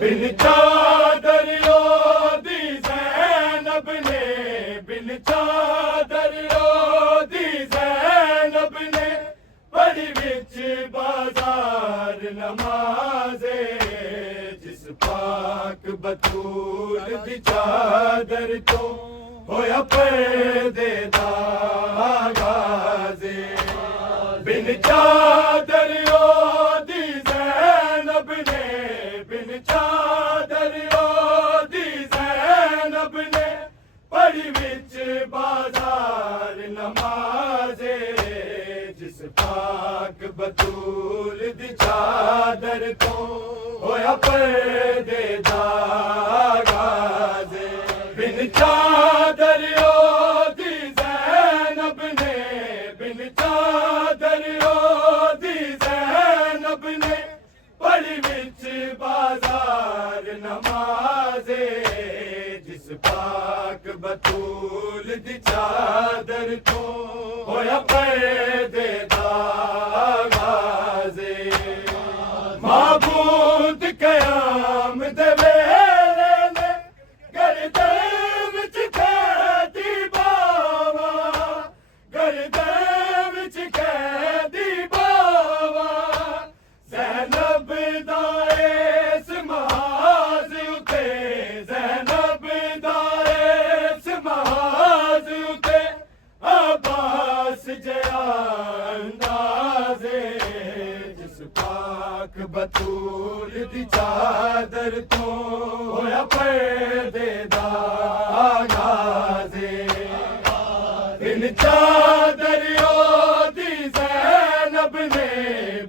बिन चादर ओदी ज़ैनब ने, बिन चादर ओदी ज़ैनब ने पढ़ी विच बाजार नमाज़े। जिस पाक बतूल दी चादर तो होया पर्दे दा आगाज़े। बिन चादर ओदी ज़ैनब ने, बिन चादर ओदी ज़ैनब ने पढ़ी विच बाजार नमाज़े। जिस पाक बतूल दी चादर तो होया पर्दे दा आगाज़े। बिन चादर ओदी ज़ैनब ने, बिन चादर ओदी ज़ैनब ने पढ़ी विच बाजार नमाज़े। जिस पाक बतूल दी चादर तो होया पर्दे दा आगाज़े। माबूद क़याम दे वेले ने गर्दन विच कैदी बावा, गर्दन विच कैदी बावा। ज़ैनब दा इस महाज़ उते, ज़ैनब दा इस महाज़ उते अब्बास जया अंदाज़े। जिस पाक बतूल दी चादर तो होया पर्दे दा आगाज़े। बिन चादर ओदी ज़ैनब ने,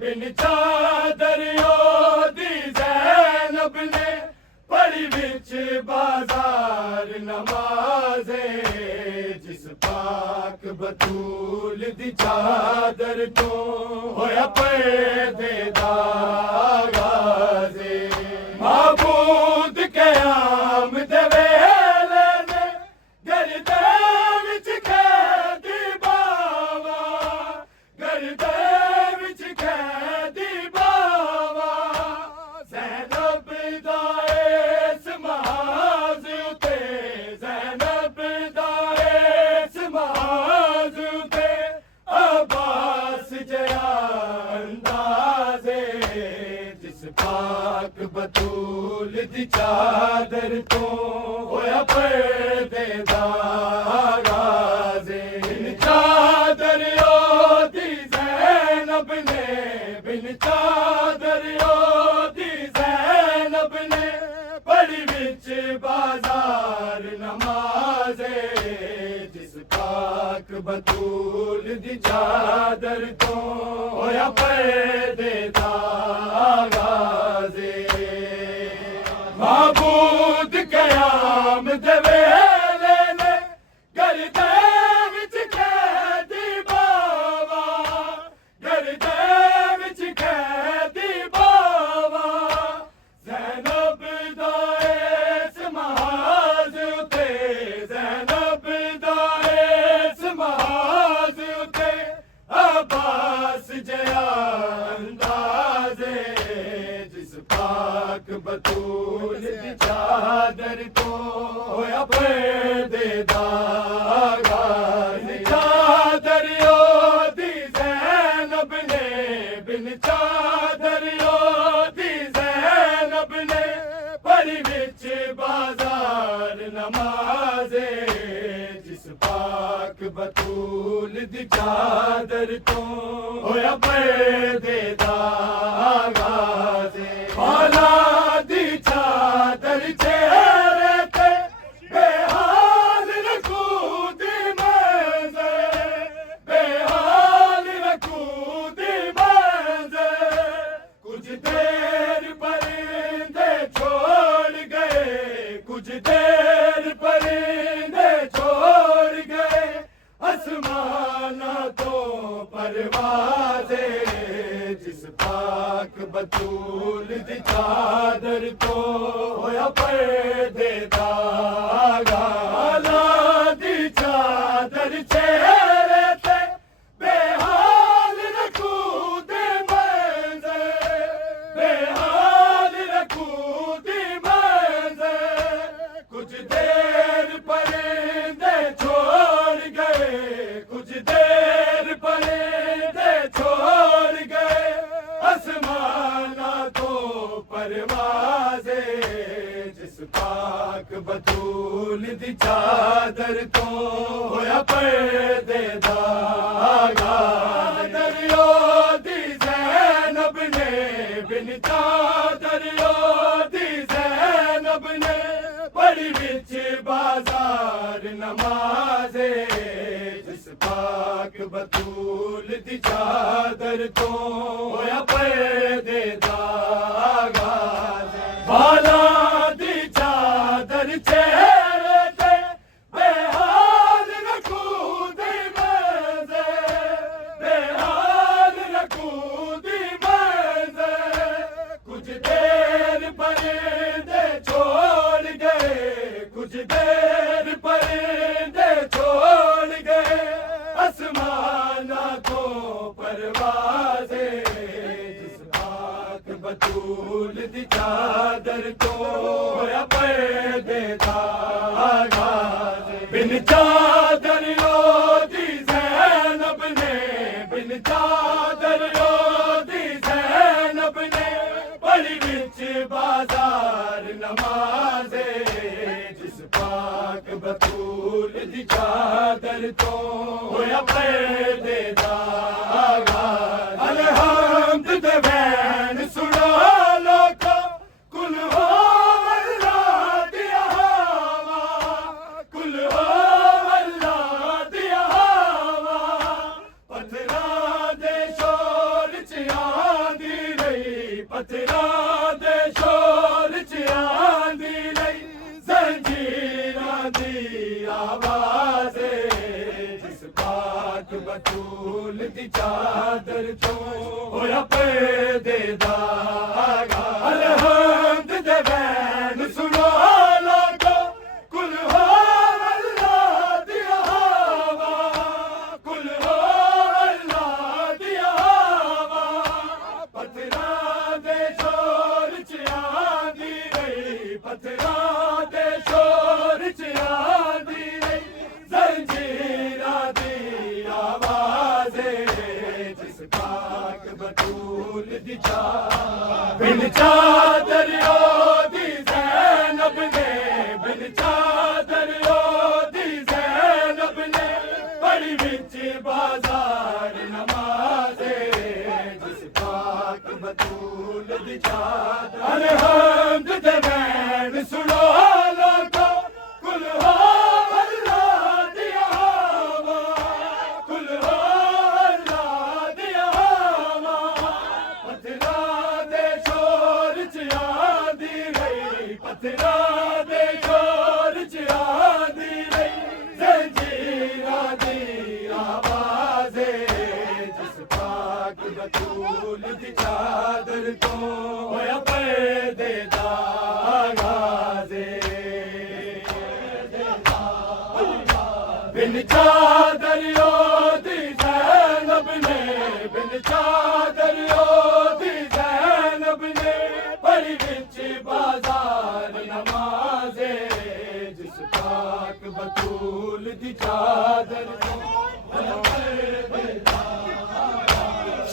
बिन चादर ओदी ज़ैनब ने पढ़ी विच बाजार नमाज़े। जिस पाक बतूल दी चादर तो होया पर्दे दा आगाज़े। माबूद क़याम दे वेले ने गर्दन विच कैदी बावा, गर्दन विच कैदी बावा। ज़ैनब दा इस महाज़ उते, ज़ैनब दा इस महाज़ उते अब्बास जया अंदाज़े। जिस पाक बतूल दी चादर तो होया पर्दे दा आगाज़े। बिन चादर ओदी ज़ैनब ने, बिन चादर ओदी ज़ैनब ने पढ़ी विच बाजार नमाज़े। जिस पाक बतूल दी चादर तो होया पर्दे दा आगाज़े। माबूद क़याम दे वेले ने गर्दन विच कैदी बावा, गर्दन विच कैदी बावा। ज़ैनब दा इस महाज़ उते, ज़ैनब दा इस महाज़ उते अब्बास जया अंदाज़े। जिस पाक बतूल दी चादर तो होया पर्दे दा आगाज़े। चादर ओदी ज़ैनब ने, बिन चादर ओदी ज़ैनब ने पढ़ी विच बाजार नमाज़े। जिस पाक बतूल दी चादर तो होया पर्दे दा आगाज़े। मौला दी चादर चेहरे ते बेहाल रखूदी मंज़र, बेहाल रखूदी मंज़र। कुछ देर परिंदे छोड़ गए, कुछ देर परिंदे छोड़ गए आसमाना तो परवाज़े। जिस पाक बतूल दी चादर तो होया पर्दे दा आगाज़े। दी चादर चेहरे ते बेहाल रखूदी मंज़र, बेहाल रखूदी नमाज़े जिस पाक बतूल दी चादर तो होया पर्देदागा दरियो दी ज़ैनब ने बिन चादरियो दी ज़ैनब ने पढ़ी विच बाजार नमाज़े जिस पाक बतूल दी चादर तो होया पर्देदागा बाला दी चादर चेहरे ते बेहाल रखूदी मज़े बेहाल रखूदी मज़े कुछ देर परिंदे छोड़ गए कुछ देर परिंदे छोड़ गए आसमाना को परवाज़े जिस पाक बतूल दी चादर तो होया पर्देदागा बिन चादर दी ज़ैनब ने बिन चादर दी ज़ैनब ने पढ़ी विच बाजार नमाज़े जिस पाक बतूल दी चादर तो होया पर्देदागा अलहम्द दे वैन सुना लोका कुल हो अल्लाह दिया हवा कुल हो अल्लाह दिया हवा पत्थरा दे शोर च आंदी रही पत्थरा दे शोर च आंदी रही ज़ंजीरां दी आवाज़े जिस पाक बतूल दी चादर तो होया पर्देदागा अलहम्द दे वैन सुनो लोगो कुल हो अल्लाह दिया हवा कुल हो अल्लाह दिया हवा पत्थरा दे शोर च आंदी रही पत्थरा दे शोर च आंदी रही ज़ंजीरां दी आवाज़े जिस पाक बतूल दी बिन चादर दी ज़ैनब ने बिन चादर दी ज़ैनब ने पढ़ी विच बाजार नमाज़े जिस पाक बतूल दी चादर अलहम्द दे वैन सुनो लोगो कुल हो अल्लाह दिया हवा कुल हो अल्लाह दिया हवा पत्थरा दे शोर च आंदी रही पत्थरा दे शोर च आंदी रही ज़ंजीरां दी आवाज़े जिस पाक बतूल दी चादर तो होया पर्देदागा बिन चादर दी ज़ैनब ने बिन चादर दी ज़ैनब ने पढ़ी विच बाजार नमाज़े जिस पाक बतूल दी चादर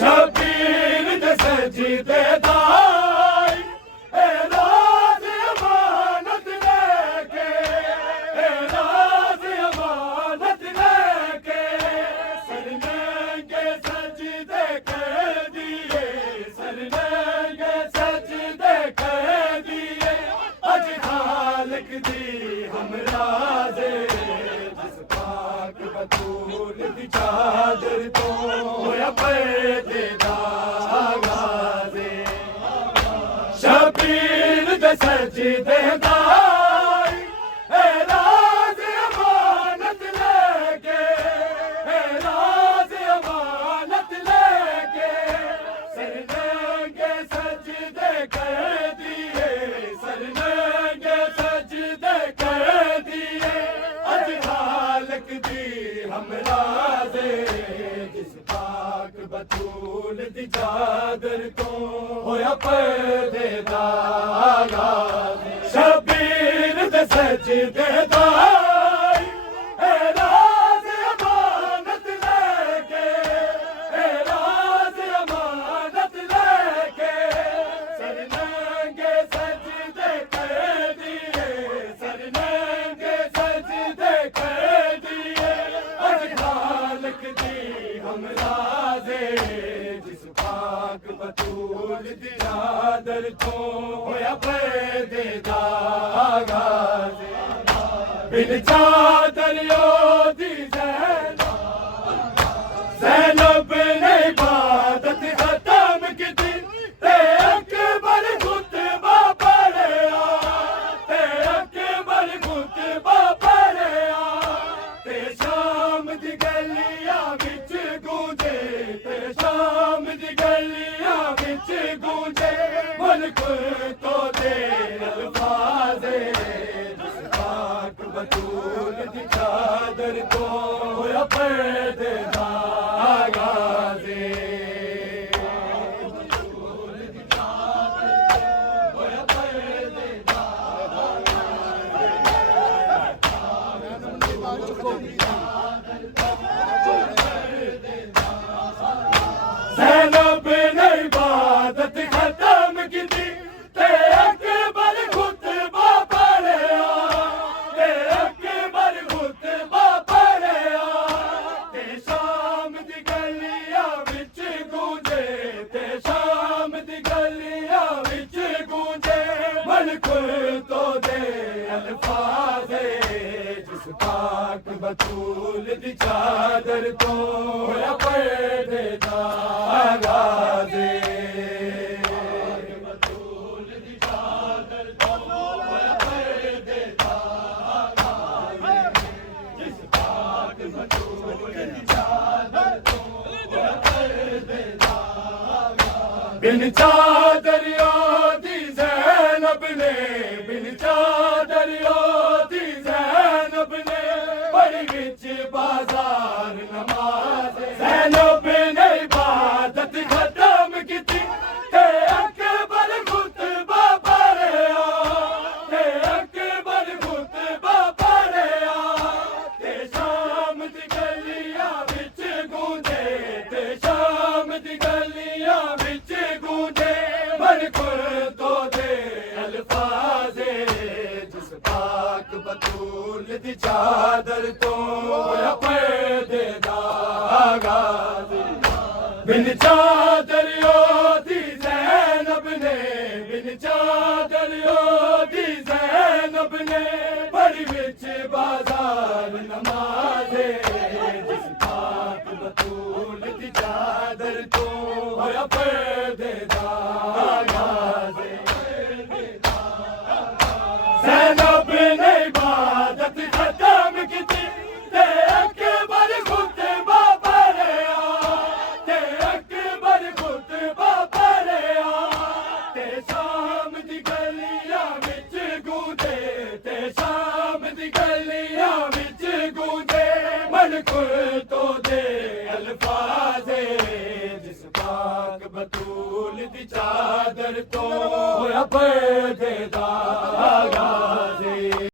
शबीर दे सजदे दाई एलाज़ अमानत लेके एलाज़ अमानत लेके सरनेंगे सजदे कर दिए सरनेंगे सजदे कर दिए अज खालिक दी हमराज़े जिस पाक बतूल दी चादर तो होया पर्देदागा शबीर दे सजदे दाई एलाज़ अमानत लेके एलाज़ अमानत लेके सरनेंगे सजदे कर दिए सरनेंगे सजदे कर दिए अज खालिक दी हमराज़े जिस पाक बतूल दी चादर तो होया पर्देदागा शबीर दे सजदे दाई एलाज़ अमानत लेके एलाज़ अमानत लेके सरनेंगे चादर तो होया पैदे दा आगाज़ बिन चादर दी ज़ैनब ने इबादत खत्म की ते अकबर खुतबा पढ़िया ते अकबर खुतबा पढ़िया ते शाम दी गलियां विच गूंजे ते शाम दी गलियां विच गूंजे मुल्क तो दे अल्फाज़े पाक बतूल दी चादर तो होया पैदे दा आगाज़े ज़ैनब ने इबादत खत्म की ते अकबर खुतबा पढ़िया ते अकबर खुतबा पढ़िया ते शाम दी गलियां विच गूंजे ते शाम दी गलियां विच गूंजे मुल्क तो दे अल्फाज़े जिस पाक बतूल दी चादर तो होया पैदे दा आगाज़े बतूल दी चादर तो होया पैदे दा आगाज़े जिस पाक बतूल दी चादर तो होया पैदे दा आगाज़े बिन चादर दी ज़ैनब ने बिन चादर दी ज़ैनब ने बड़ी विच बाजार नमाज़ ज़ैनब ने इबादत खत्म की ते अकबर खुतबा पढ़िया ते अकबर खुतबा पढ़िया ते शाम दी गलियां विच गूंजे ते शाम दी गलियां विच गूंजे मुल्क तो दे अल्फाज़े जिस पाक बतूल दी चादर तो होया पैदे दा आगाज़े बिन चादर दी ज़ैनब ने बिन चादर दी ज़ैनब ने बड़ी विच बाजार नमाज़े जिस पाक बतूल दी चादर तो होया पैदे दा आगाज़े ज़ैनब ने इबादत खत्म की ते अकबर खुतबा पढ़िया ते अकबर खुतबा पढ़िया ते शाम दी गलियां विच गूंजे ते शाम दी गलियां विच गूंजे मुल्क तो दे अल्फाज़े जिस पाक बतूल दी चादर तो होया पैदे दा आगाज़े।